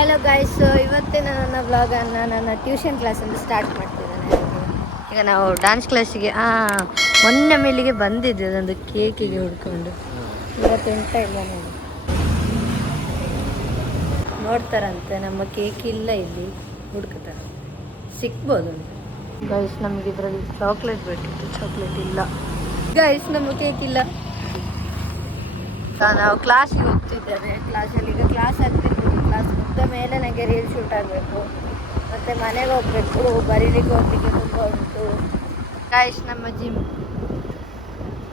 Hello guys ಇವತ್ತಿನ ನನ್ನ ವ್ಲಾಗನ್ನು ನನ್ನ ಟ್ಯೂಷನ್ ಕ್ಲಾಸಲ್ಲಿ ಸ್ಟಾರ್ಟ್ ಮಾಡ್ತಿದ್ದೇನೆ. ಈಗ ನಾವು ಡ್ಯಾನ್ಸ್ ಕ್ಲಾಸಿಗೆ ಹಾಂ ಮೊನ್ನೆ ಮೇಲಿಗೆ ಬಂದಿದ್ದೆ ಅದೊಂದು ಕೇಕಿಗೆ ಹುಡ್ಕೊಂಡು. ಇವತ್ತು ಇಲ್ಲ ನೋಡಿ. ನೋಡ್ತಾರಂತೆ, ನಮ್ಮ ಕೇಕ್ ಇಲ್ಲ ಇಲ್ಲಿ. ಹುಡುಕ್ತಾರೆ ಸಿಗ್ಬೋದು ಗೈಸ್ ನಮಗೆ ಇದರಲ್ಲಿ ಚಾಕ್ಲೇಟ್ ಬೇಕಿತ್ತು. ಚಾಕ್ಲೇಟ್ ಇಲ್ಲ. ಗೈಸ್ ನಮ್ಮ ಕೇಕ್ ಇಲ್ಲ. ನಾವು ಕ್ಲಾಸಿಗೆ ಹೋಗ್ತಿದ್ದೇವೆ ಕ್ಲಾಸಲ್ಲಿ ಈಗ ಕ್ಲಾಸ್ ಆಗ್ತಿರ್ಬೋದು ಮುಗ್ದ ಮೇಲೆ ನನಗೆ ರೀಲ್ ಶೂಟ್ ಆಗಬೇಕು. ಮತ್ತು ಮನೆಗೆ ಹೋಗಬೇಕು ಬರೀಲಿಕ್ಕೆ ಹೋಗ್ಲಿಕ್ಕೆ ತುಂಬ ಉಂಟು. ಗಾಯ್ಸ್ ನಮ್ಮ ಜಿಮ್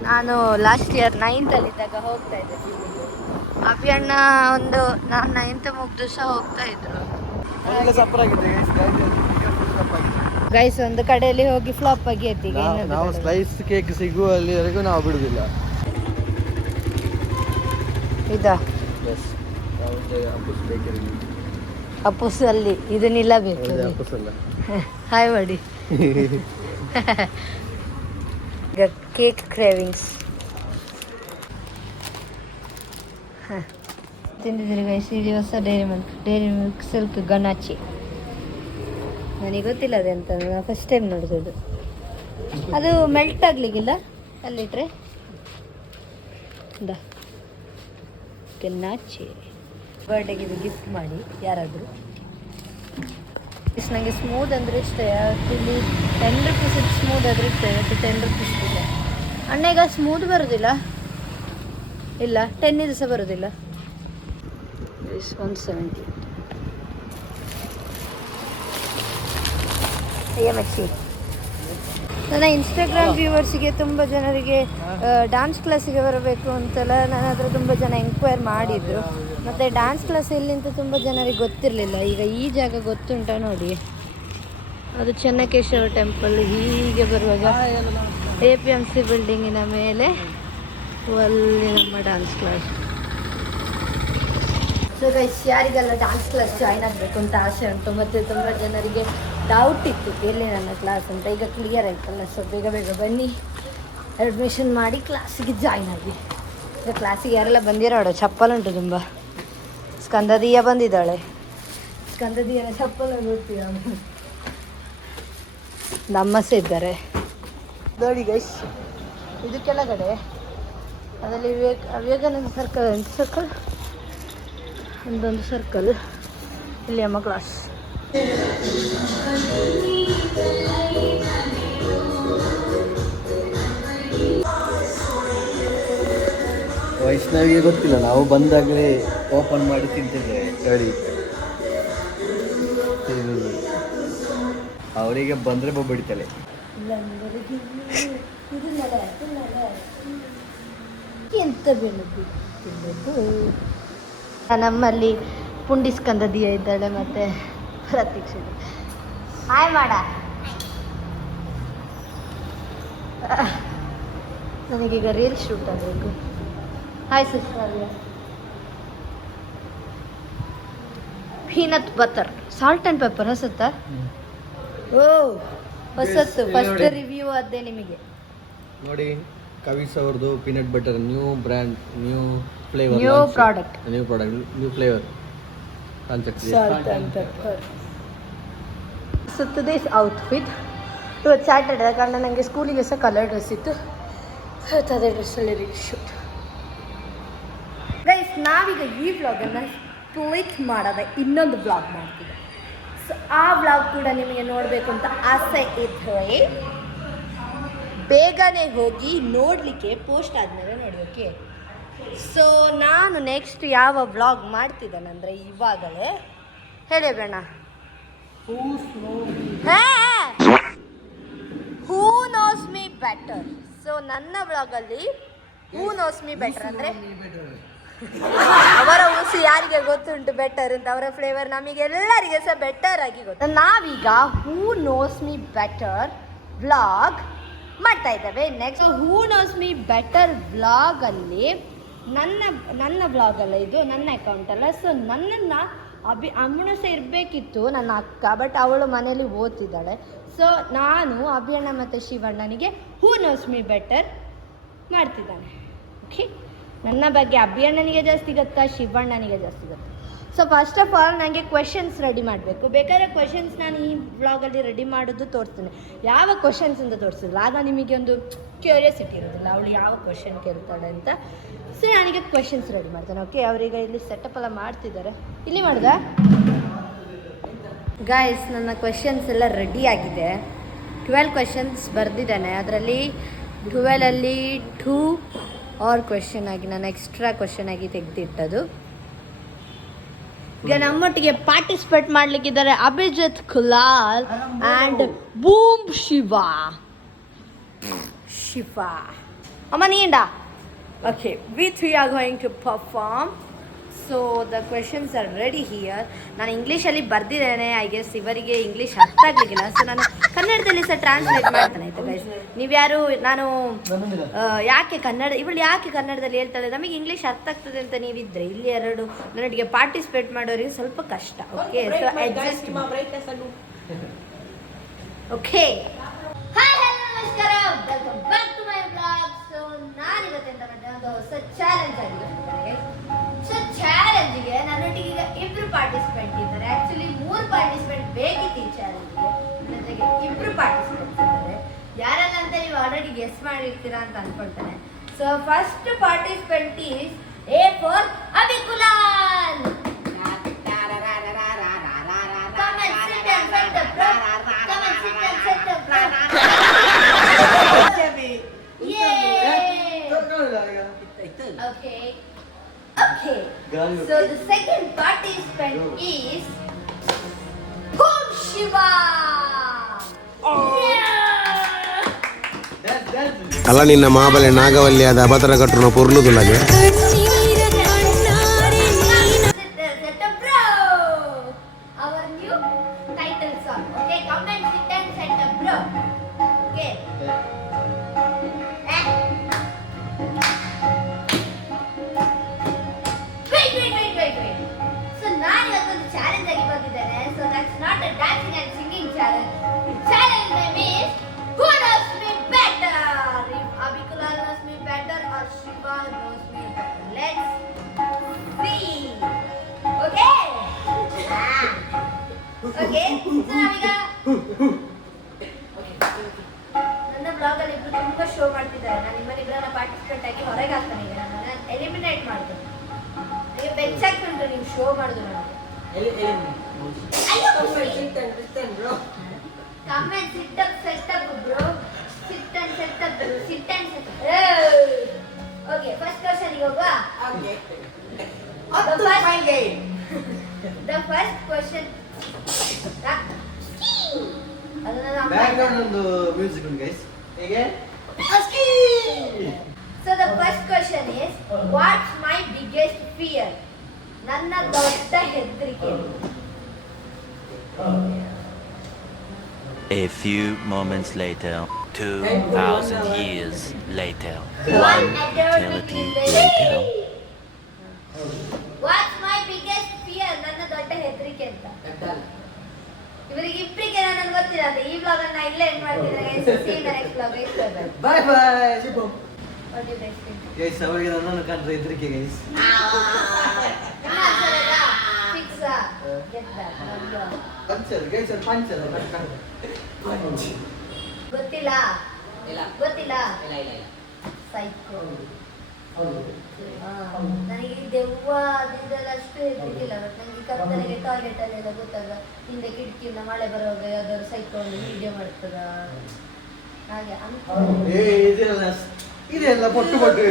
ನಾನು ಲಾಸ್ಟ್ ಇಯರ್ ನೈನ್ತಲ್ಲಿದ್ದಾಗ ಹೋಗ್ತಾ ಇದ್ದೆ ಜಿಮ್ಮಿಗೆ ಅಭಿ ಅಣ್ಣ ಒಂದು ನಾನು ನೈನ್ತ್ ಮುಗ್ದು ಸಹ ಹೋಗ್ತಾ ಇದ್ರು. ಗೈಸ್ ಒಂದು ಕಡೆಯಲ್ಲಿ ಹೋಗಿ ಫ್ಲಾಪ್ ಆಗಿ ಎದ್ದಿಗೆ ನಾವು-. ಸ್ಲೈಸ್ ಕೇಕ್ ಸಿಗುವಲ್ಲಿವರೆಗೂ ನಾವು ಬಿಡುದಿಲ್ಲ. ಇದಾ? ಅಪ್ಪುಸ್ ಅಲ್ಲಿ ಇದು ನಿಲ್ಲಬೇಕು ಹಾಯ್ ಮಾಡಿ ಕೇಕ್ ಕ್ರೇವಿಂಗ್ಸ್ ತಿಂದಿದ್ದೀರಿ ಗೈಸ್ ಇದು ಹೊಸ Dairy Milk Dairy Milk silk ganache. ನನಗೆ ಗೊತ್ತಿಲ್ಲ ಅದೆಂತ ನಾನು ಫಸ್ಟ್ ಟೈಮ್ ನೋಡಿದ್ದು ಅದು ಮೆಲ್ಟ್ ಆಗಲಿಕ್ಕಿಲ್ಲ ಅಲ್ಲಿಟ್ರೆ. ಗಣಾಚಿ. ಬರ್ಡೇಗೆ ಇದು ಗಿಫ್ಟ್ ಮಾಡಿ, ಯಾರಾದರೂ? ಇಷ್ಟು ನನಗೆ ಸ್ಮೂತ್ ಅಂದರೆ ಇಷ್ಟ ಇಲ್ಲಿ ಟೆನ್ ರುಪೀಸ್ ಸ್ಮೂತ್ ಆದರೆ ಇಷ್ಟ, ಇವತ್ತು ಟೆನ್ ರುಪೀಸ್ ಇದೆ. ಅಣ್ಣ ಸ್ಮೂತ್ ಬರೋದಿಲ್ಲ? ಇಲ್ಲ ಟೆನ್ ಇದು ಸಹ ಬರೋದಿಲ್ಲ. ಒನ್ ಸೆವೆಂಟಿ ಮಚ್ಚಿ. ನನ್ನ ಇನ್ಸ್ಟಾಗ್ರಾಮ್ ವ್ಯೂವರ್ಸಿಗೆ ತುಂಬ ಜನರಿಗೆ ಡ್ಯಾನ್ಸ್ ಕ್ಲಾಸಿಗೆ ಬರಬೇಕು ಅಂತೆಲ್ಲ ನಾನು ಅದರ ತುಂಬ ಜನ ಎಂಕ್ವೈರ್ ಮಾಡಿದರು. ಮತ್ತು ಡ್ಯಾನ್ಸ್ ಕ್ಲಾಸ್ ಎಲ್ಲಿ ಅಂತ ತುಂಬ ಜನರಿಗೆ ಗೊತ್ತಿರಲಿಲ್ಲ. ಈಗ ಈ ಜಾಗ ಗೊತ್ತುಂಟ ನೋಡಿ. ಅದು ಚೆನ್ನಕೇಶವ ಟೆಂಪಲ್ ಹೀಗೆ ಬರುವಾಗ ಎ ಪಿ ಎಂ ಸಿ ಬಿಲ್ಡಿಂಗಿನ ಮೇಲೆ ಅಲ್ಲಿ ನಮ್ಮ ಡ್ಯಾನ್ಸ್ ಕ್ಲಾಸ್ ಸೊ ಗೈಸ್ ಯಾರಿಗೆಲ್ಲ ಡ್ಯಾನ್ಸ್ ಕ್ಲಾಸ್ ಜಾಯ್ನ್ ಆಗಬೇಕು ಅಂತ ಆಸೆ ಉಂಟು, ಮತ್ತು ತುಂಬ ಜನರಿಗೆ ಡೌಟ್ ಇತ್ತು, ಎಲ್ಲಿ ನನ್ನ ಕ್ಲಾಸ್ ಅಂತ. ಈಗ ಕ್ಲಿಯರ್ ಆಯ್ತಲ್ಲ ಸೊ ಬೇಗ ಬೇಗ ಬನ್ನಿ. ಅಡ್ಮಿಷನ್ ಮಾಡಿ ಕ್ಲಾಸಿಗೆ ಜಾಯ್ನ್ ಆಗಿ ಈಗ ಕ್ಲಾಸಿಗೆ ಯಾರೆಲ್ಲ ಬಂದಿರೋ ಚಪ್ಪಲ್ ಉಂಟು ತುಂಬ. ಸ್ಕಂದದೀಯ ಬಂದಿದ್ದಾಳೆ. ಸ್ಕಂದದೀಯನ ಚಪ್ಪಲ ಗೊತ್ತಿಲ್ಲ ನಮ್ಮಸ ಇದ್ದಾರೆ ನೋಡಿ ಗೈಸ್ ಇದು ಕೆಳಗಡೆ. ಅದರಲ್ಲಿ ವಿವೇಕ ವಿವೇಕಾನಂದ ಸರ್ಕಲ್ ಅಂತ ಸರ್ಕಲ್ ಒಂದೊಂದು ಸರ್ಕಲ್ ಇಲ್ಲಿ ಅಮ್ಮ ಕ್ಲಾಸ್ ವೈಷ್ಣವಿಗೆ ಗೊತ್ತಿಲ್ಲ ನಾವು ಬಂದಾಗಲೇ ಓಪನ್ ಮಾಡಿ ತಿಂತಿದ್ದೇವೆ ಹೇಳಿ ಅವರಿಗೆ ಬಂದರೆ ಬಿಡ್ತಾಳೆ ಎಂತ ಬೆಳಗ್ಗೆ ತಿನ್ನೋದು ನಮ್ಮಲ್ಲಿ ಪುಂಡಿಸ್ಕಂದ ದಿಯ ಇದ್ದಾಳೆ ಮತ್ತೆ ಪ್ರತೀಕ್ಷೆ ಹಾಯ್ ಮಾಡ. ನನಗೀಗ ರೀಲ್ ಶೂಟ್ ಆಗಬೇಕು. Hi sister peanut butter salt and pepper ಹೊಸತ್ತ? ಓ ಹೊಸತ್ತು. ಫಸ್ಟ್ ರಿವ್ಯೂ ಅದೇ ನಿಮಗೆ. ನೋಡಿ ಕವಿಸ್ ಅವ್ರದ್ದು peanut butter new brand new flavour new product new product new flavour salt and pepper fit outfit ಇವತ್ತು ಸ್ಯಾಟರ್ಡೆ ಕಾರಣ ನನಗೆ ಸ್ಕೂಲಿಗೆ ಸಹ ಕಲರ್ ಡ್ರೆಸ್ ಇತ್ತು. ಅದೇ ಡ್ರೆಸ್ಸಲ್ಲಿ ರೀ ಶೂಟ್ ಗೈಸ್ ನಾವೀಗ ಈ ವ್ಲಾಗನ್ನು ಸ್ಪ್ಲಿಟ್ ಮಾಡದೆ ಇನ್ನೊಂದು ಬ್ಲಾಗ್ ಮಾಡ್ತೀವಿ ಸೊ ಆ ಬ್ಲಾಗ್ ಕೂಡ ನಿಮಗೆ ನೋಡಬೇಕು ಅಂತ ಆಸೆ ಇದ್ರೆ ಬೇಗನೆ ಹೋಗಿ ನೋಡಲಿಕ್ಕೆ ಪೋಸ್ಟ್ ಆದಮೇಲೆ ನೋಡಿ ಓಕೆ ಸೊ ನಾನು ನೆಕ್ಸ್ಟ್ ಯಾವ ಬ್ಲಾಗ್ ಮಾಡ್ತಿದ್ದೇನೆಂದರೆ ಇವಾಗಲೇ. ಹೇಳಿ ಬೇಣ who! Knows me better so ನನ್ನ ಬ್ಲಾಗಲ್ಲಿ ಹೂ ನೋಸ್ ಮೀ ಬೆಟರ್ ಅಂದರೆ ಅವರ ಉಸಿ ಯಾರಿಗೆ ಗೊತ್ತುಂಟು ಬೆಟರ್ ಅಂತ, ಅವರ ಫ್ಲೇವರ್ ನಮಗೆಲ್ಲರಿಗೆ ಸಹ ಬೆಟರ್ ಆಗಿ ಗೊತ್ತು. ನಾವೀಗ who knows me better vlog ಮಾಡ್ತಾ ಇದ್ದೇವೆ. Next who knows me better ವ್ಲಾಗಲ್ಲಿ ನನ್ನ ನನ್ನ ಬ್ಲಾಗ್ ಅಲ್ಲ ಇದು, ನನ್ನ ಅಕೌಂಟ್ ಅಲ್ಲ. ಸೊ ನನ್ನನ್ನು ಅಭಿ ಅಮ್ಮನು ಸಹ ಇರಬೇಕಿತ್ತು ನನ್ನ ಅಕ್ಕ ಬಟ್ ಅವಳು ಮನೇಲಿ ಓದ್ತಿದ್ದಾಳೆ. ಸೊ ನಾನು ಅಭಿಯಣ್ಣ ಮತ್ತು ಶಿವಣ್ಣನಿಗೆ ಹೂ ನೋಸ್ ಮೀ ಬೆಟರ್ ಮಾಡ್ತಿದ್ದಾನೆ. ಓಕೆ ನನ್ನ ಬಗ್ಗೆ ಅಭಿಯಣ್ಣನಿಗೆ ಜಾಸ್ತಿ ಗೊತ್ತಾ, ಶಿವಣ್ಣನಿಗೆ ಜಾಸ್ತಿ ಗೊತ್ತಾ? ಸೊ ಫಸ್ಟ್ ಆಫ್ ಆಲ್ ನನಗೆ ಕ್ವೆಶನ್ಸ್ ರೆಡಿ ಮಾಡಬೇಕು. ಬೇಕಾದ್ರೆ ಕ್ವೆಶನ್ಸ್ ನಾನು ಈ ವ್ಲಾಗಲ್ಲಿ ರೆಡಿ ಮಾಡೋದು ತೋರಿಸ್ತೇನೆ. ಯಾವ ಕ್ವೆಶನ್ಸ್ ಅಂತ ತೋರಿಸಿಲ್ಲ ಆಗ ನಿಮಗೆ ಒಂದು ಕ್ಯೂರಿಯಾಸಿಟಿ ಇರೋದಿಲ್ಲ, ಅವಳು ಯಾವ ಕ್ವೆಶನ್ ಕೇಳ್ತಾಳೆ ಅಂತ. ಸೊ ನನಗೆ ಕ್ವೆಶನ್ಸ್ ರೆಡಿ ಮಾಡ್ತಾನೆ. ಓಕೆ ಅವರೀಗ ಇಲ್ಲಿ ಸೆಟಪ್ ಎಲ್ಲ ಮಾಡ್ತಿದ್ದಾರೆ. ಇಲ್ಲಿ ಮಾಡ್ದ? ಗಾಯ್ಸ್ ನನ್ನ ಕ್ವೆಶನ್ಸ್ ಎಲ್ಲ ರೆಡಿ ಆಗಿದೆ. ಟ್ವೆಲ್ ಕ್ವೆಶನ್ಸ್ ಬರೆದಿದ್ದಾನೆ. ಅದರಲ್ಲಿ ಟ್ವೆಲಲ್ಲಿ ಟೂ ಆರ್ ಕ್ವೆಶನ್ ಆಗಿ ನಾನು ಎಕ್ಸ್ಟ್ರಾ ಕ್ವೆಶನ್ ಆಗಿ ತೆಗೆದಿಟ್ಟದು. ಈಗ ನಮ್ಮೊಟ್ಟಿಗೆ ಪಾರ್ಟಿಸಿಪೇಟ್ ಮಾಡ್ಲಿಕ್ಕಿದ್ದಾರೆ ಅಭಿಜಿತ್ ಕುಲಾಲ್ ಆ್ಯಂಡ್ ಬೂಮ್ ಶಿವ. ಶಿವ. ಅಮ್ಮ ನೀಂಡ okay we are going to perform so the questions are ready here ನಾನು ಇಂಗ್ಲೀಷಲ್ಲಿ ಬರ್ದಿದ್ದೇನೆ ಐ ಗೆಸ್ ಇವರಿಗೆ ಇಂಗ್ಲೀಷ್ ಅರ್ಥ ಆಗಲಿಕ್ಕಿಲ್ಲ. ಸೊ ನಾನು ಕನ್ನಡದಲ್ಲಿ ಸಹ ಟ್ರಾನ್ಸ್ಲೇಟ್ ಮಾಡ್ತಾನೆ ಆಯ್ತು ಗೈಸ್ ನೀವ್ಯಾರು ನಾನು ಯಾಕೆ ಕನ್ನಡ ಇವಳು ಯಾಕೆ ಕನ್ನಡದಲ್ಲಿ ಹೇಳ್ತಾಳೆ? ನಮಗೆ ಇಂಗ್ಲೀಷ್ ಅರ್ಥ ಆಗ್ತದೆ ಅಂತ ನೀವಿದ್ರೆ ಇಲ್ಲಿ ಎರಡು ನನಗೆ ಪಾರ್ಟಿಸಿಪೇಟ್ ಮಾಡೋರಿಗೆ ಸ್ವಲ್ಪ ಕಷ್ಟ okay so adjust okay hi hello ನಮಸ್ಕಾರ. Welcome back to my blog so ನಾನು ಇವತ್ತಿಂದ ಹೊಸ ಚಾಲೆಂಜ್ ಆಗಿದೆ ಚಾಲೆಂಜಿಗೆ ನನ್ನೊಟ್ಟಿಗೆ ಈಗ ಇಬ್ರು ಪಾರ್ಟಿಸಿಪೆಂಟ್ ಇದ್ದಾರೆ. ಆಕ್ಚುಲಿ ಮೂರು ಪಾರ್ಟಿಸಿಪೆಂಟ್ ಬೇಕಿತ್ತು ಈ ಚಾಲೆಂಜ್ಗೆ ನನ್ನ ಜೊತೆಗೆ ಇಬ್ರು ಪಾರ್ಟಿಸಿಪೆಂಟ್ಸ್ ಇದ್ದಾರೆ. ಯಾರಲ್ಲ ಅಂತ ನೀವು ಆಲ್ರೆಡಿ ಗೆಸ್ ಮಾಡಿರ್ತೀರಾ ಅಂತ ಅನ್ಕೊಳ್ತೇನೆ. So first participant is a four ಅಬಿಕುಲಾಲ್! Okay. Okay. So the second participant is Om Shiva. Yeah! ಅಲ್ಲ ನಿನ್ನ ಮಾಬಲೆ ನಾಗವಲ್ಯಾದ ಅಭದ್ರಗಟ್ಟುನ ಪೊರ್ಲುದುಲಗೆ ನಾವೀಗ ನನ್ನ ಬ್ಲಾಗ್ ಅಲ್ಲಿ ಇಬ್ರು ತುಂಬಾ ಶೋ ಮಾಡ್ತಿದ್ದಾರೆ. ನಾನು ನಿಮ್ಮನ್ನಿಬ್ಬರನ್ನ ಪಾರ್ಟಿಸಿಪೇಟ್ ಆಗಿ ಹೊರಗೆ ಹಾಕ್ತಾನೆ ಈಗ ನನ್ನನ್ನ ಎಲಿಮಿನೇಟ್ ಮಾಡ್ತೇನೆ. ನನಗೆ ಬೆಚ್ಚಾಗ್ತುಂಟು ನೀವು ಶೋ ಮಾಡುದು ನನಗೆ. ಅಯ್ಯೋ come and sit up set up bro sit and set up sit and set okay first question ಹೋಗುವ? ದ ಫಸ್ಟ್ ಕ್ವಶನ್ ಅದನ್ನ ನಮ್ಮ ಬ್ಯಾಕ್ ಒಂದು ಮ್ಯೂಸಿಕ್ ಉಂಟು ಗೈಸ್ ಹೇಗೆ So the first question is, what's my biggest fear? ನನ್ನ ದೊಡ್ಡ ಹೆದರಿಕೆ A few moments later, 2,000 years later, One one eternity eternity later. ಇವರಿಗೆ ನಾನು ನನಗೆ ಗೊತ್ತಿಲ್ಲ ಅಂತ ಈ ಬ್ಲಾಗ್ ಅನ್ನ ಇಲ್ಲೇ ಎಂಡ್ ಮಾಡ್ತಿದ್ದಾರೆ next blog bye bye guys ಅವರಿಗೆ ನನ್ನನ್ನು ಕಂಡ್ರೆ ಹೆದರಿಕೆ guys fix puncture guys puncture ಗೊತ್ತಿಲ್ಲ ಗೊತ್ತಿಲ್ಲ ಸೈಕೋ ನನಗೆ ದೆವ್ವ ಅದಿದ್ದೆಲ್ಲ ಅಷ್ಟು ಹೆದರಿಕಿಲ್ಲ ಬಟ್ ನನಗೆ ಕತ್ತಲೆಗೆ ಟಾಯ್ಲೆಟ್ ಅಲ್ಲೆಲ್ಲ ಗೊತ್ತಾಗ ಹಿಂದೆ ಕಿಟಕಿಯಿಂದ ಮಳೆ ಬರುವಾಗ ಯಾವ್ದಾದ್ರು ಸೈಕೋ ಒಂದು ವಿಡಿಯೋ ಮಾಡ್ತದ? ಹಾಗೆ ಅಂತ. ಇದೆಲ್ಲ ಪೊಟ್ಟು ಪೊಟ್ಟು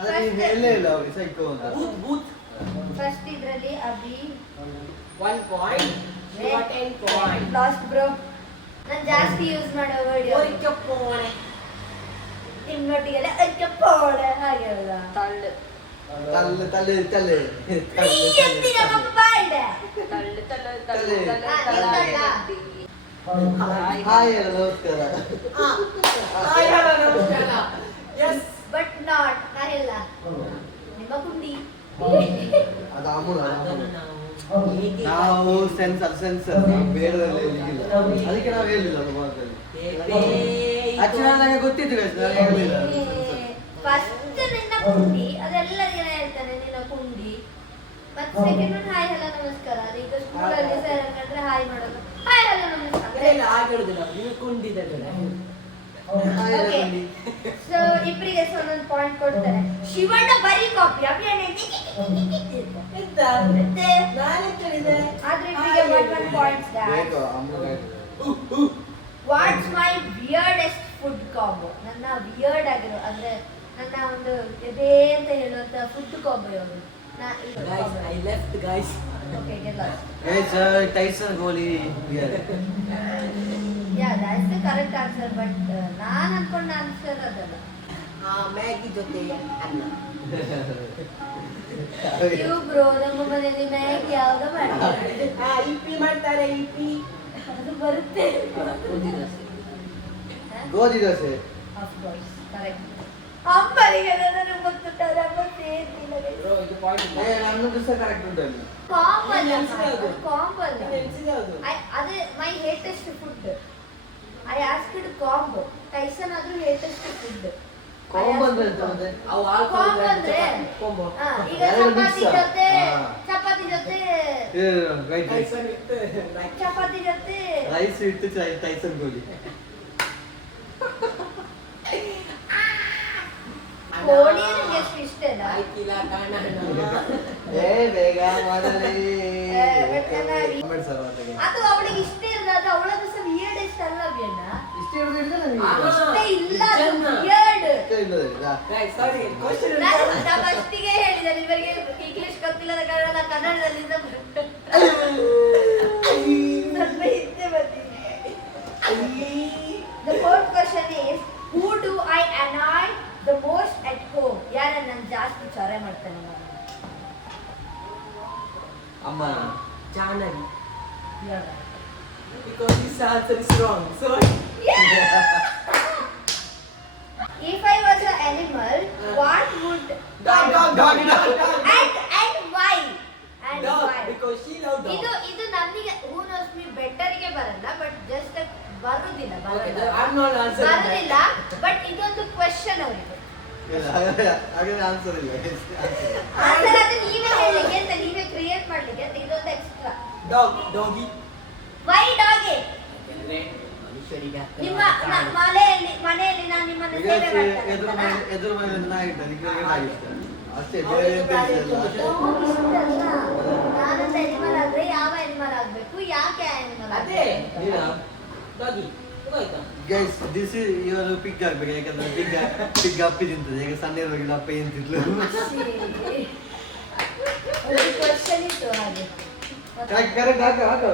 ಅದೆಲ್ಲ ಎಲ್ಲೇ ಇಲ್ಲ ಅವ್ರಿಗೆ ಸೈಕೋ ಅಂತ. ಫಸ್ಟ್ ಇದ್ರಲ್ಲಿ Abhi. One point. Last bro ನಾನು ಜಾಸ್ತಿ ಯೂಸ್ ಮಾಡೋ ವರ್ಡ್ ಒರಿಕೆ ಪೋಣೆ ನಿನ್ನೊಟ್ಟಿಗೆಲ್ಲ ಒರಿಕೆ ಪೋಣೆ ಹಾಗೆ ಅಲ್ಲ ತಳ್ಳು ತಳ್ಳು ತಳ್ಳು ತಳ್ಳು ತಳ್ಳು ತಳ್ಳು ತಳ್ಳು ತಳ್ಳು ಹಾಯ್ ಹೇಳ ನಮಸ್ಕಾರ ಹಾಯ್ ಹೇಳ ನಮಸ್ಕಾರ ಎಸ್ ಬಟ್ ನಾಟ್ ನಾನೆಲ್ಲ ನಿಮ್ಮ ಕುಂಡಿ ಅದು ಅಮೂಲ ಅದನ್ನು ನಾವು ನಾವು ಸೆನ್ಸರ್ ಸೆನ್ಸರ್ ಬೇರೆದಲ್ಲಿ ಇಲ್ಲ ಅದಕ್ಕೆ ನಾವು ಹೇಳಿಲ್ಲ ಅದು ಭಾಗದಲ್ಲಿ ನನಗೆ ಗೊತ್ತಿತ್ತು guys, ನಾನು ಹೇಳ್ಲಿಲ್ಲ. ಫಸ್ಟ್ ನಿನ್ನ ಕುಂಡಿ. ಹೇಳ್ತಾನೆ ನಿನ್ನ ಕುಂಡಿ. ಮತ್ತೆ ಸೆಕೆಂಡ್ ಒನ್ ಹಾಯ್ ಹಲೋ ನಮಸ್ಕಾರ. ಈಗ ಸ್ಕೂಲಲ್ಲಿ ಸರ್ ಹಾಯ್ ಮಾಡೋದು. ಹಾಯ್ ಹಲೋ ನಮಸ್ಕಾರ. ಇಲ್ಲ ಆಗಿರೋದಿಲ್ಲ ನೀವು ಕುಂಡಿದ್ದಲ್ಲ ಓಕೆ ಸೊ ಇಬ್ಬರಿಗೆ ಒಂದೊಂದು ಪಾಯಿಂಟ್ ಕೊಡ್ತಾರೆ ಶಿವಣ್ಣ ಬರೀ ಕಾಪಿ ಆದ್ರೆ ಇಬ್ಬರಿಗೆ one one points what's my weirdest food combo ನನ್ನ ವಿಯರ್ಡ್ ಆಗಿರೋ ಅಂದ್ರೆ ನನ್ನ ಒಂದು ಎದೆ ಅಂತ ಹೇಳುವಂತ ಫುಡ್ ಕಾಂಬೋ ಯಾವುದು? Guys guys I left guys okay ಗೆಲ್ಲ Guys, ಸರ್ Tyson ಗೋಲಿ. Ya that's correct answer but ನಾನು ಅನ್ಕೊಂಡ ಆನ್ಸರ್ ಅದಲ್ಲ. ಆ ಮ್ಯಾಗಿ ಜೊತೆ ಅನ್ನ. ಇವು ಬ್ರೋ ನಮ್ಮ ಮನೆಯಲ್ಲಿ ಮ್ಯಾಗಿ ಯಾವಾಗ ಮಾಡ್ತಾರೆ. ಆ ಇಪ್ಪಿ ಮಾಡ್ತಾರೆ ಇಪ್ಪಿ. ಅದು ಬರುತ್ತೆ. ಗೋಧಿ ದೋಸೆ. ಆಫ್ ಕೋರ್ಸ್ ಕರೆಕ್ಟ್ ನನಗೆ ಅಮ್ಮ ಸೇರ್ತಿಲ್ಲ. ಬ್ರೋ ಇದು ಪಾಯಿಂಟ್ ಏ, ನನ್ನದು ಸಹ ಕರೆಕ್ಟ್ ಉಂಟು ಅಲ್ಲಿ. ಕಾಂಬಲ್ ನೆನ್ಸಿರೋದು. ಕಾಂಬಲ್ ನೆನ್ಸಿರೋದು I- ಅದೇ my hatest food I asked combo Tyson ಆದ್ರೂ ಲೇಟೆಸ್ಟ್ ಫುಡ್ ಕಾಂಬೋ ಅಂದ್ರೆ ಎಂತ ಮತ್ತೆ? ಅವು ಕಾಂಬೋ ಅಂದ್ರೆ ಕಾಂಬ್ ಈಗ ಚಪಾತಿ ಜೊತೆ ಚಪಾತಿ ಜೊತೆ. ಟೈಸನ್ ಇತ್ತು ಚಪಾತಿ ಜೊತೆ ರೈಸ್ ಇಟ್ಟು ಚೈ- ಟೈಸನ್ ಗೋಲಿ. ಕೋಳಿ ನನಗೆ ಎಷ್ಟು ಇಷ್ಟ ಇಲ್ಲ ಆಯ್ತಿಲ್ಲ ಕಾಣ. ಏ ಬೇಗ ಮಾಡಲಿ. ಅದು ಅವಳಿಗೆ ಇಷ್ಟ ಫಸ್ಟಿಗೆ ಹೇಳಿದೆ ಇವರಿಗೆ ಇಂಗ್ಲಿಷ್ ಗೊತ್ತಿಲ್ಲದ ಕಾರಣ ನಾನು ಕನ್ನಡದಲ್ಲಿ ಸ್ವಲ್ಪ ಹಿಂದೆ ಬಂದಿದೆ The fourth question is who do I annoy the most at home? ಯಾರನ್ನ ನಾನು ಜಾಸ್ತಿ ಚೊರೆ ಮಾಡ್ತೇನೆ ನಾನು? ಅಮ್ಮ. ಇವಾಗ. because this answer is wrong so If I was an animal, what would dog dog dog dog dog and and why? And dog why? because she love dog ಇದು ಇದು ನನಗೆ ಹೂ ನೋಸ್ ಮೀ ಬೆಟರ್ಗೆ ಬರಲ್ಲ ಬಟ್ ಜಸ್ಟ್ ಬರುದಿಲ್ಲ okay ಬರಲ್ಲ I'm not answering ಬರುದಿಲ್ಲ but ಇದೊಂದು question ಅವರಿಗೆ ಇಲ್ಲ, ಹಾಗಾದ್ರೆ- ಹಾಗಾದ್ರೆ ಆನ್ಸರ್ ಇಲ್ಲ ಆನ್ಸರ್ ಅದು ನೀವೇ ಹೇಳಲಿಕ್ಕೆ ಅಂತ ನೀವೇ ಕ್ರಿಯೇಟ್ ಮಾಡ್ಲಿಕ್ಕೆ ಅಂತ ಇದೊಂದು ಎಕ್ಸ್ಟ್ರಾ dog doggy ವೈ ಡಾಗೆ ನಿಮ್ಮ ಮನೆಯಲ್ಲಿ ಮನೆಯಲ್ಲಿ ನಾನು ನಿಮ್ಮನ್ನು ಸೇವೆ ಎದುರು ಮಾಡ್ತೇನೆ ಮನೆ ಎದುರು ಮನೆ ನಾಯಿ ಇಟ್ಟ ನಿಮಗೆ ನಾಯಿ ಇಷ್ಟ ಅಷ್ಟೇ ಬೇರೆ ನಾನಂತ ಆದ್ರೆ ಯಾವ ಆಗ್ಬೇಕು? ಯಾಕೆ ಅದೇ ಗೈಸ್ ದಿಸ್ ಇವರು ಪಿಗ್ ಆಗ್ಬೇಕು ಯಾಕಂದ್ರೆ ಪಿಗ್ ಪಿಗ್ ಅಪ್ಪಿ ತಿಂತದೆ. ಈಗ ಸಣ್ಣ ಇರುವಾಗಿಲ್ಲ ಅಪ್ಪ ಏನ್ ಹಾಗೆ. ಕರೆಕ್ಟ್ ಕರೆಕ್ಟ್ ಹಾಕು ಹಾಕು.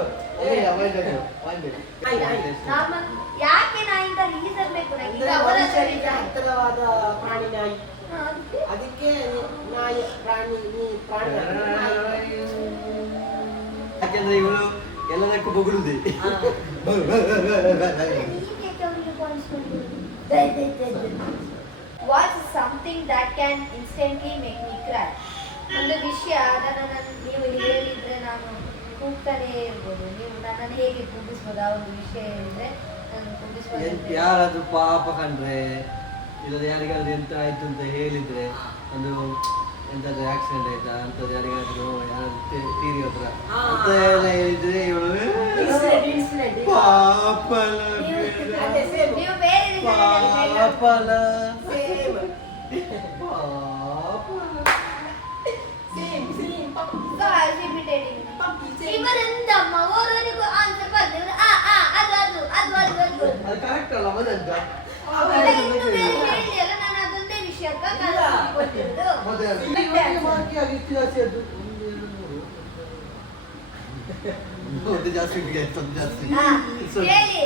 ಯಾಕೆ ನಾಯಿಂದ ರೀಸನ್ ಬೇಕು ನಂಗೆ? ಈಗ ಅಂದ್ರೆ ಅವರ ಮನುಷ್ಯರಿಗೆ ಹತ್ತಿರವಾದ ಪ್ರಾಣಿ ನಾಯಿ. ಅದಕ್ಕೆ? ನಾಯಿ ಪ್ರಾಣಿ ನೀ ಪ್ರಾಣಿ. ಯಾಕೆಂದ್ರೆ ಇವಳು ಎಲ್ಲದಕ್ಕೂ ಬೊಗಳುದೆ. What's something that can instantly make me cry ಒಂದು ವಿಷಯ ಅದನ್ನು ನಾನು ನೀವು ನಾನು ಕೂಗ್ತಾನೇ ಇರ್ಬೋದು ನೀವು ನನ್ನನ್ನು ಹೇಗೆ ಕೂಗಿಸ್ಬೋದು ಆ ಒಂದು ವಿಷಯ ಹೇಳಿದ್ರೆ ನಾನು ಕೂಗಿಸ್ಬೋದು. ಯಾರಾದ್ರೂ ಪಾಪ ಕಂಡ್ರೆ ಇಲ್ಲದ ಯಾರಿಗಾದ್ರೂ ಎಂತ ಆಯ್ತು ಅಂತ ಹೇಳಿದ್ರೆ ಒಂದು ಎಂತಾದ್ರೂ ಆಕ್ಸಿಡೆಂಟ್ ಆಯ್ತಾ ಅಂತದ್ದು ಯಾರಿಗಾದ್ರೂ ಯಾರಾದ್ರೂ ತೀರಿ ಹತ್ರ. ಅಂತ ಎಲ್ಲ ಹೇಳಿದ್ರೆ ಇವಳು. ಪಾಪಲ ನೀವು- ಬೇರೆ ರೀತಿಯಲ್ಲಿ. ಪಾಪಲ Same. ಪಾಪ Same, same. Guys, imitating same. ಇವರೆಂದಮ್ಮ ಆನ್ಸರ್ ಬಂದಿದ್ರು ಆ ಆ ಅದು ಅದು ಅದು ಅದು ಅದು. ಅದು. ಕರೆಕ್ಟ್ ಅಲ್ಲ ಮದಂತ ಇಲ್ಲ, ಇನ್ನು ಬೇರೆ ಹೇಳಿ ಅಲ್ಲ ನಾನು ಅದೊಂದೇ ಜಾಸ್ತಿ ಆಯ್ತು. ಒಂದು, ಜಾಸ್ತಿ ಒಂದು ಜಾಸ್ತಿ ಹೇಳಿ.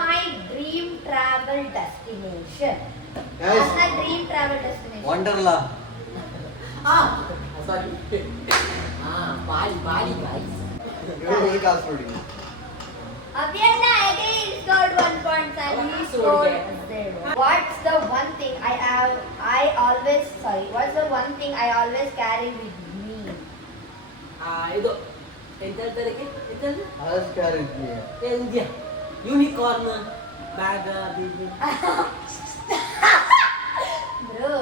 ಮೈ ಡ್ರೀಮ್ ಟ್ರಾವೆಲ್ ಡೆಸ್ಟಿನೇಷನ್ ನನ್ನ dream travel destination Wonderla Ah, sorry. Ah, Bali, Bali, guys. ಇವಾಗ ನೋಡಿ Avyana again scored one point and he scored scored zero. What's the one thing I have I always sorry, what's the one thing I always carry with me? Ah, ಇದು ಎಂತ ಹೇಳ್ತಾರೆ unicorn uh. Bro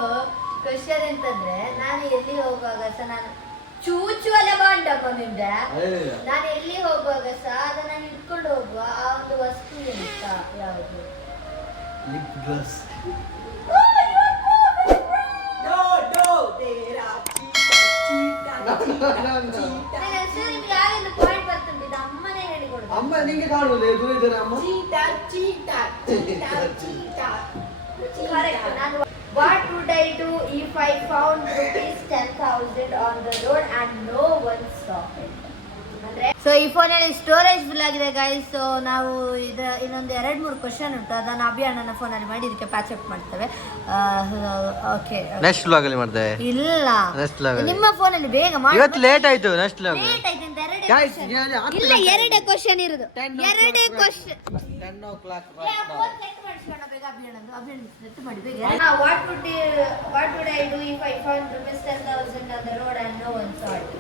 question ಎಂತಂದ್ರೆ ನಾನು ಎಲ್ಲಿ ಹೋಗುವಾಗ ಸಹ ನಾನು ಚೂಚು ಅಲ್ಲ ಬಾಂಡಪ್ಪ ನಿಂದೆ ಅದೇ ಇಲ್ಲ. ನಾನು ಎಲ್ಲಿ ಹೋಗುವಾಗ ಸಹ ಅದನ್ನ ಹಿಡ್ಕೊಂಡು ಹೋಗುವ ಆ ಒಂದು ವಸ್ತು ಎಂತ? ಯಾವುದು? Lip gloss No, no, tera, cheetah, cheetah, cheetah, cheetah. ನನಗೆ ಅನ್ಸುತ್ತೆ ನಿಮ್ಗೆ ಯಾರಿಂದ ಪಾಯಿಂಟ್ ಬರ್ತುಂಟು ಇದು ಅಮ್ಮನೇ ಹೇಳಿಕೊಡುದು ಅಮ್ಮ ನಿಂಗೆ ಕಾಣುವುದು? ದೂರ ಇದ್ದಾರೆ ಅಮ್ಮ? Cheetah, cheetah, cheetah, cheetah. Correct ನಾನು what would I do if I found rupees ten on on the road no one one it? So ಈ ಫೋನಲ್ಲಿ ಸ್ಟೋರೇಜ್ ಫುಲ್ ಆಗಿದೆ ಗೈಸ್ ಸೊ ನಾವು ಇದರ ಇನ್ನೊಂದು ಎರಡು ಮೂರು ಕ್ವಶನ್ ಉಂಟು. ಅದನ್ನು ಅಭಿಯಾನನ ಫೋನಲ್ಲಿ ಮಾಡಿ ಇದಕ್ಕೆ ಪ್ಯಾಚ್ ಅಪ್ ಮಾಡ್ತೇವೆ. ಓಕೆ ನೆಕ್ಸ್ಟ್ ವ್ಲಾಗ್ ಅಲ್ಲಿ ಮಾಡ್ತೇವೆ ಇಲ್ಲ. ನೆಕ್ಸ್ಟ್ ವ್ಲಾಗ್ ನಿಮ್ಮ ಫೋನಲ್ಲಿ ಬೇಗ ಮಾಡಿ. ಇವತ್ತು ಲೇಟ್ ಆಯ್ತು ನೆಕ್ಸ್ಟ್ ವ್ಲಾಗ್ Guys, ಹತ್ತು ಇಲ್ಲ ಗಂಟೆ ಎರಡೇ ಕ್ವಶನ್ ಇರೋದು. Ten ಎರಡೇ o'clock question on the road and no one salt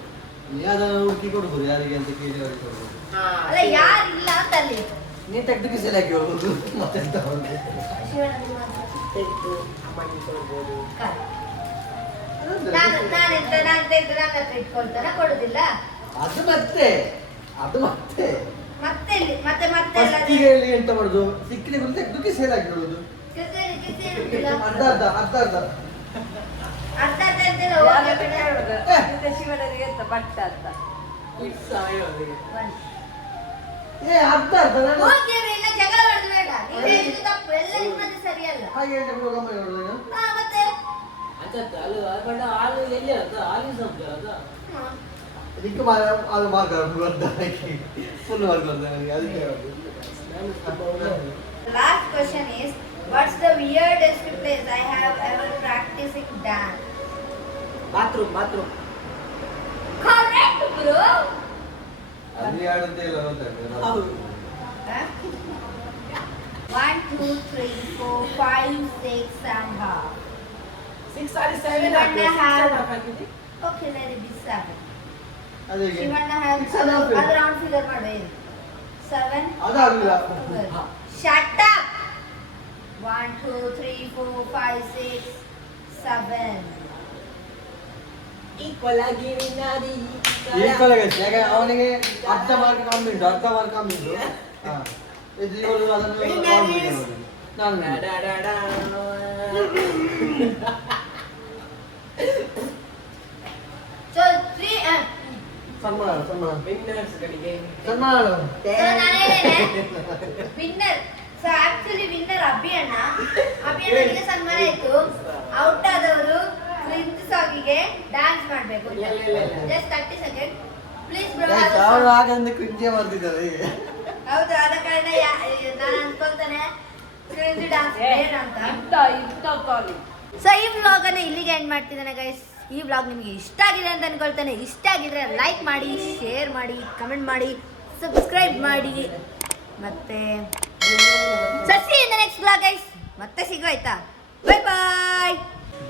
ನೀ ಅದನ್ನು ಹುಡುಕಿ ಕೊಡ್ಬೋದು? ಯಾರಿಗೆ ಅಂತ ಕೇಳಿ ಅವ್ರಿಗೆ ಕೊಡ್ಬೋದು. ಅಲ್ಲ ಯಾರು ಇಲ್ಲ ಅಂತ ಅಲ್ಲಿ? ನೀ ತೆಗ್ದಕ್ಕೆ ಸೆಲೆಕ್ಟ್ ಹೋಗುದು. ಮತ್ತೆ ಎಂತ ಹೋಗುದು? ತೆಗ್ದು ಅಮ್ಮನಿಗೆ ಕೊಡ್ಬೋದು. ನಾನು ನಾನೆಂತ ನಾನು ತೆಗೆದು ನನ್ನ ಹತ್ರ ಇಟ್ಕೊಳ್ತಾನ ಕೊಡುದಿಲ್ಲ. ಅದು ಮತ್ತೆ ಅದು ಮತ್ತೆ. ಮತ್ತೆ ಇಲ್ಲಿ ಮತ್ತೆ ಮತ್ತೆ ಎಲ್ಲ ಫಸ್ಟಿಗೆ ಹೇಳಿ ಎಂತ ಮಾಡುದು? ಸಿಕ್ಕಿದೆ ಗುರು ಬಿಡುದು ಕಿಸೆಲಿ ಕಿಸೆ ಇರುದಿಲ್ಲ. ಅರ್ಧ ಅರ್ಧ ಅರ್ಧ ಅರ್ಧ. ಅರ್ಧ ಅರ್ಧ ಹೋಗಿ ಬಿಡ. ಸಾಯೋ ಅದಕ್ಕೆ. ಬನ್ನಿ. ಏ ಅರ್ಧ ಅರ್ಧ ನಾನು ಹೋಗಿ ಇಲ್ಲ ಜಗಳ ಮಾಡುದು ಬೇಡ. ನೀವು ಹೇಳಿದ್ದು ತಪ್ಪು. ಎಲ್ಲ ನಿಮ್ಮದು ಸರಿಯಲ್ಲ ಹಾಗೆ ಹೇಳೋದು ನಾನು. ಹಾ, ಮತ್ತೆ? ಅಂತದ್ದು ಅಲ್ಲ, ಅದು ಬಣ್ಣ ಹಾಲು ಎಲ್ಲಿ ಅದು ಹಾಲಿನ ಸಂಸ್ಥೆ ಅದು ಹ್ಮ್. ಅದಕ್ಕೆ ಮಾ ಅದು ಮಾರ್ಗ ಅರ್ಧ ಹಾಕಿ ಫುಲ್ ಮಾರ್ಕ್ ಬರ್ತದೆ ನನಗೆ ಅದಕ್ಕೆ ಹೇಳೋದು ನಾನು ಸ್ವಲ್ಪ The last question is what's the weirdest place I have ever practicing dance? Bathroom bathroom Correct, bro. ಅದು ಯಾರಂತ ಇಲ್ಲ ಗೊತ್ತಾಗ್ತದೆ ಹೌದು Huh? One, two, three, four, five, six and half. Six or seven Shivanna have- ಹಾಕಿದ್ದಿ Okay, let it be seven. ಅದೇ Shivanna has Six and half. ಅದು round figure ಮಾಡು ಏನು? Seven. ಅದಾಗಲಿಲ್ಲ Shut up. One, two, three, four, five, six, seven. Equal ಆಗಿ ನಿನ್ನಾದಿ equal ಆಗೈತೆ ಯಾಕೆ ಅವನಿಗೆ ಅರ್ಧ ಮಾರ್ಕ್ ಕಮ್ಮಿ ಉಂಟು ಅರ್ಧ ಮಾರ್ಕ್ ಕಮ್ಮಿ ಉಂಟು ಹಾ. ಇದು ಇವರು ಅದನ್ನು Winners. ನಾನು ಸನ್ಮಾನ ಸನ್ಮಾನ ಸನ್ಮಾನ winner so actually winner Abhi ಅಣ್ಣ. ಅಭಿ ಅಣ್ಣನಿಗೆ ಸನ್ಮಾನ ಆಯ್ತು. ಔಟ್ ಆದವರು ಕ್ಲಿಂತ್ ಸಾಂಗಿಗೆ ಡ್ಯಾನ್ಸ್ ಮಾಡಬೇಕು. ಇಲ್ಲ, ಇಲ್ಲ, ಇಲ್ಲ. Just thirty second please bro ಅವರು ಮಾಡ್ತಿದ್ದಾರೆ. ಹೌದು ಆದ ಕಾರಣ ನಾನು ಅನ್ಕೊಂತಾನೆ ಕ್ರೇಜಿ ಡ್ಯಾನ್ಸ್ ಅಂತ. ಸೊ ಈ ವ್ಲಾಗ್ ಅನ್ನ ಇಲ್ಲಿಗೆ ಎಂಡ್ ಮಾಡ್ತಿದ್ದಾನೆ ಗೈಸ್ ಈ ವ್ಲಾಗ್ ನಿಮಗೆ ಇಷ್ಟ ಆಗಿದೆ ಅಂತ ಅನ್ಕೊಳ್ತೇನೆ. ಇಷ್ಟ ಆಗಿದ್ರೆ ಲೈಕ್ ಮಾಡಿ ಶೇರ್ ಮಾಡಿ ಕಮೆಂಟ್ ಮಾಡಿ ಸಬ್ಸ್ಕ್ರೈಬ್ ಮಾಡಿ. ಮತ್ತೆ ಸಸಿ ಇನ್ ನೆಕ್ಸ್ಟ್ ವ್ಲಾಗ್ ಮತ್ತೆ ಸಿಗು ಆಯ್ತಾ? ಬಾಯ್ ಬಾಯ್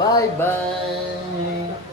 ಬಾಯ್ ಬಾಯ್